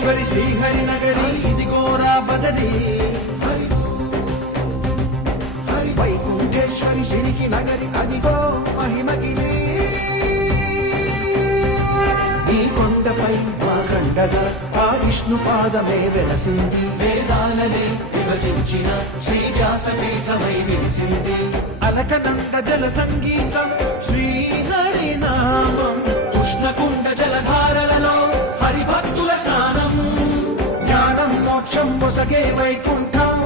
శ్రీహరి నగరి ఇదిగోరా బదరి హరి వైకుంఠేశ్వరి సిరికి నగరి అదిగో మహిమగిరి. ఈ కొండపై మా కండగా ఆ విష్ణు పాదమే వెలసింది. వేదాలనే విభజించిన శ్రీ వ్యాసపీఠమై విరిసింది అలకనంద జల సంగీతం మోక్షం పొసగే వైకుంఠం.